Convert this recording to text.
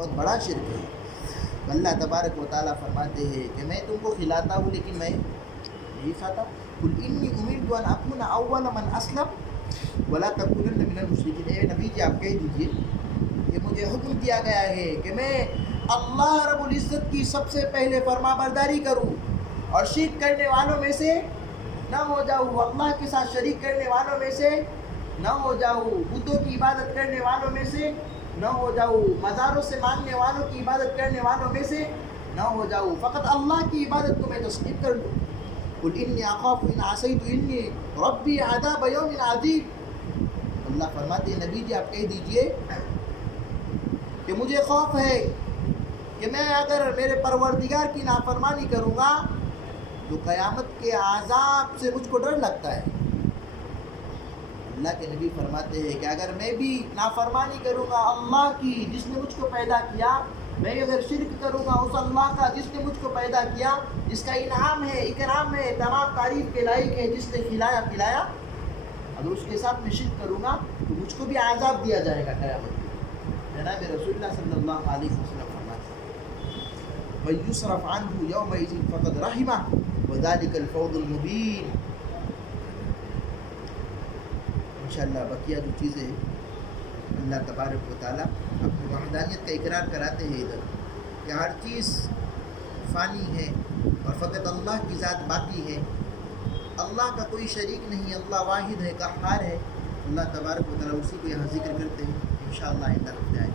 بہت بڑا شرک ہے۔ اللہ تبارک و تعالیٰ فرماتے ہیں کہ میں تم کو کھلاتا ہوں لیکن میں نہیں کھاتا۔ قل انی امرت ان اکون اول من اسلم ولا تکونن من المشرکین۔ اے نبی جی آپ کہہ دیجئے کہ مجھے حکم دیا گیا ہے کہ میں اللہ رب العزت کی سب سے پہلے فرما برداری کروں اور شرک کرنے والوں میں سے نہ ہو جاؤں، اللہ کے ساتھ شریک کرنے والوں میں سے نہ ہو جاؤں، بتوں کی عبادت کرنے والوں میں سے نہ ہو جاؤں، مزاروں سے مانگنے والوں کی عبادت کرنے والوں میں سے نہ ہو جاؤں، فقط اللہ کی عبادت کو میں تسلیم کر لوں۔ قل انی اخاف ان عصیت انی ربی عذاب یوم عظیم۔ اللہ فرماتے ہیں نبی جی آپ کہہ دیجئے کہ مجھے خوف ہے کہ میں اگر میرے پروردگار کی نافرمانی کروں گا تو قیامت کے عذاب سے مجھ کو ڈر لگتا ہے۔ اللہ کے نبی فرماتے ہیں کہ اگر میں بھی نافرمانی کروں گا اللہ کی جس نے مجھ کو پیدا کیا، میں اگر شرک کروں گا اس اللہ کا جس نے مجھ کو پیدا کیا، جس کا انعام ہے اکرام ہے تمام تعریف کے لائق ہے، جس نے کھلایا پلایا، اگر اس کے ساتھ میں شرک کروں گا تو مجھ کو بھی عذاب دیا جائے گا قیامت میں۔ جناب رسول اللہ صلی اللہ علیہ وسلم فرماتے ہیں من یصرف عنہ یومئذ فقد رحمہ وذلک الفوز المبین۔ انشاءاللہ بقیہ جو چیزیں اللہ تبارک و تعالیٰ اپنی وحدانیت کا اقرار کراتے ہیں ادھر کہ ہر چیز فانی ہے اور فقط اللہ کی ذات باقی ہے، اللہ کا کوئی شریک نہیں، اللہ واحد ہے، قہار ہے۔ اللہ تبارک و تعالیٰ اسی کو یہاں ذکر کرتے ہیں۔ انشاءاللہ آئندہ رکھتے آئیں۔